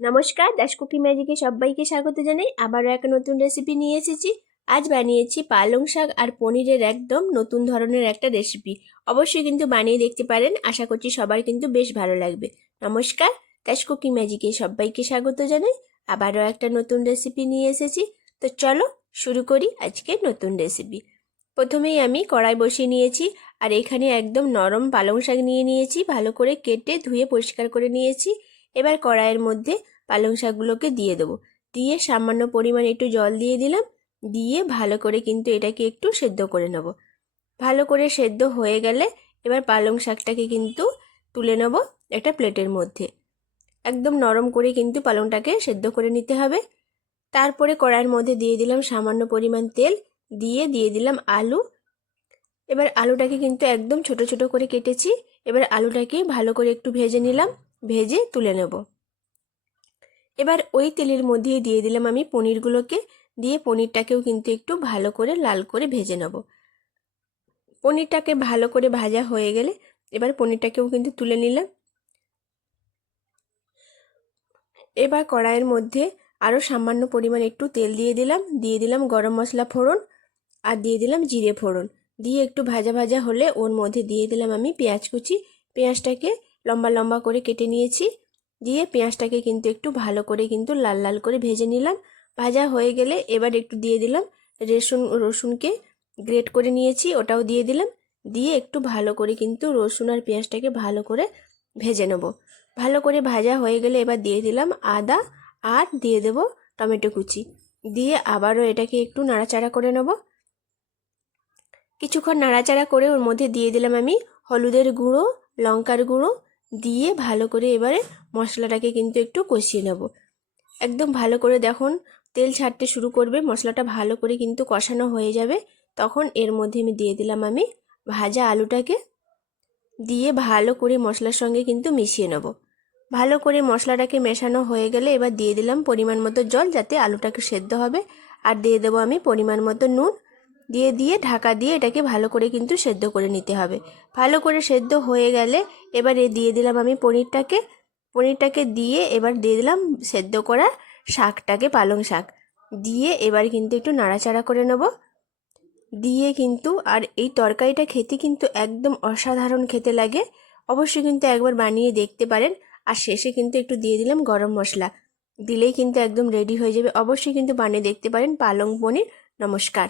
নমস্কার, দাস কুকি ম্যাজিকে সবাইকে স্বাগত জানাই। আবারও একটা নতুন রেসিপি নিয়ে এসেছি। আজ বানিয়েছি পালং শাক আর পনিরের একদম নতুন ধরনের একটা রেসিপি। অবশ্যই কিন্তু বানিয়ে দেখতে পারেন, আশা করছি সবার কিন্তু বেশ ভালো লাগবে। নমস্কার, দাস কুকি ম্যাজিকে সবাইকে স্বাগত জানাই। আবারও একটা নতুন রেসিপি নিয়ে এসেছি। তো চলো শুরু করি আজকে নতুন রেসিপি। প্রথমেই আমি কড়াই বসিয়ে নিয়েছি, আর এখানে একদম নরম পালং শাক নিয়ে নিয়েছি, ভালো করে কেটে ধুয়ে পরিষ্কার করে নিয়েছি। এবার কড়াইয়ের মধ্যে পালং শাকগুলোকে দিয়ে দেবো। দিয়ে সামান্য পরিমাণ একটু জল দিয়ে দিলাম, দিয়ে ভালো করে কিন্তু এটাকে একটু সেদ্ধ করে নেব। ভালো করে সেদ্ধ হয়ে গেলে এবার পালং শাকটাকে কিন্তু তুলে নেব একটা প্লেটের মধ্যে। একদম নরম করে কিন্তু পালংটাকে সেদ্ধ করে নিতে হবে। তারপরে কড়াইয়ের মধ্যে দিয়ে দিলাম সামান্য পরিমাণ তেল, দিয়ে দিলাম আলু। এবার আলুটাকে কিন্তু একদম ছোট ছোট করে কেটেছি। এবার আলুটাকে ভালো করে একটু ভেজে নিলাম, ভেজে তুলে নেব। এবার ওই তেলের মধ্যে দিয়ে দিলাম আমি পনিরগুলোকে, দিয়ে পনিরটাকেও কিন্তু একটু ভালো করে লাল করে ভেজে নেব। পনিরটাকে ভালো করে ভাজা হয়ে গেলে এবার পনিরটাকেও কিন্তু তুলে নিলাম। এবার কড়াইয়ের মধ্যে আরও সামান্য পরিমাণ একটু তেল দিয়ে দিলাম গরম মশলা ফোড়ন, আর দিয়ে দিলাম জিরে ফোড়ন। দিয়ে একটু ভাজা ভাজা হলে ওর মধ্যে দিয়ে দিলাম আমি পেঁয়াজ কুচি। পেঁয়াজটাকে লম্বা লম্বা করে কেটে নিয়েছি। দিয়ে পেঁয়াজটাকে কিন্তু একটু ভালো করে কিন্তু লাল লাল করে ভেজে নিলাম। ভাজা হয়ে গেলে এবার একটু দিয়ে দিলাম রসুনকে গ্রেট করে নিয়েছি, ওটাও দিয়ে দিলাম। দিয়ে একটু ভালো করে কিন্তু রসুন আর পেঁয়াজটাকে ভালো করে ভেজে নেব। ভালো করে ভাজা হয়ে গেলে এবার দিয়ে দিলাম আদা, আর দিয়ে দেব টমেটো কুচি। দিয়ে আবারও এটাকে একটু নাড়াচাড়া করে নেব। কিছুক্ষণ নাড়াচাড়া করে ওর মধ্যে দিয়ে দিলাম আমি হলুদের গুঁড়ো, লঙ্কার গুঁড়ো। দিয়ে ভালো করে এবারে মশলাটাকে কিন্তু একটু কষিয়ে নেব। একদম ভালো করে দেখুন তেল ছাড়তে শুরু করবে, মশলাটা ভালো করে কিন্তু কষানো হয়ে যাবে। তখন এর মধ্যে আমি দিয়ে দিলাম আমি ভাজা আলুটাকে, দিয়ে ভালো করে মশলার সঙ্গে কিন্তু মিশিয়ে নেব। ভালো করে মশলাটাকে মেশানো হয়ে গেলে এবার দিয়ে দিলাম পরিমাণ মতো জল, যাতে আলুটাকে সেদ্ধ হবে। আর দিয়ে দেবো আমি পরিমাণ মতো নুন। দিয়ে ঢাকা দিয়ে এটাকে ভালো করে কিন্তু সেদ্ধ করে নিতে হবে। ভালো করে সেদ্ধ হয়ে গেলে এবারে দিয়ে দিলাম আমি পনিরটাকে দিয়ে এবার দিয়ে দিলাম সেদ্ধ করা শাকটাকে, পালং শাক। দিয়ে এবার কিন্তু একটু নাড়াচাড়া করে নেব। দিয়ে কিন্তু আর এই তরকারিটা খেতে কিন্তু একদম অসাধারণ খেতে লাগে। অবশ্যই কিন্তু একবার বানিয়ে দেখতে পারেন। আর শেষে কিন্তু একটু দিয়ে দিলাম গরম মশলা, দিলেই কিন্তু একদম রেডি হয়ে যাবে। অবশ্যই কিন্তু বানিয়ে দেখতে পারেন পালং পনির। নমস্কার।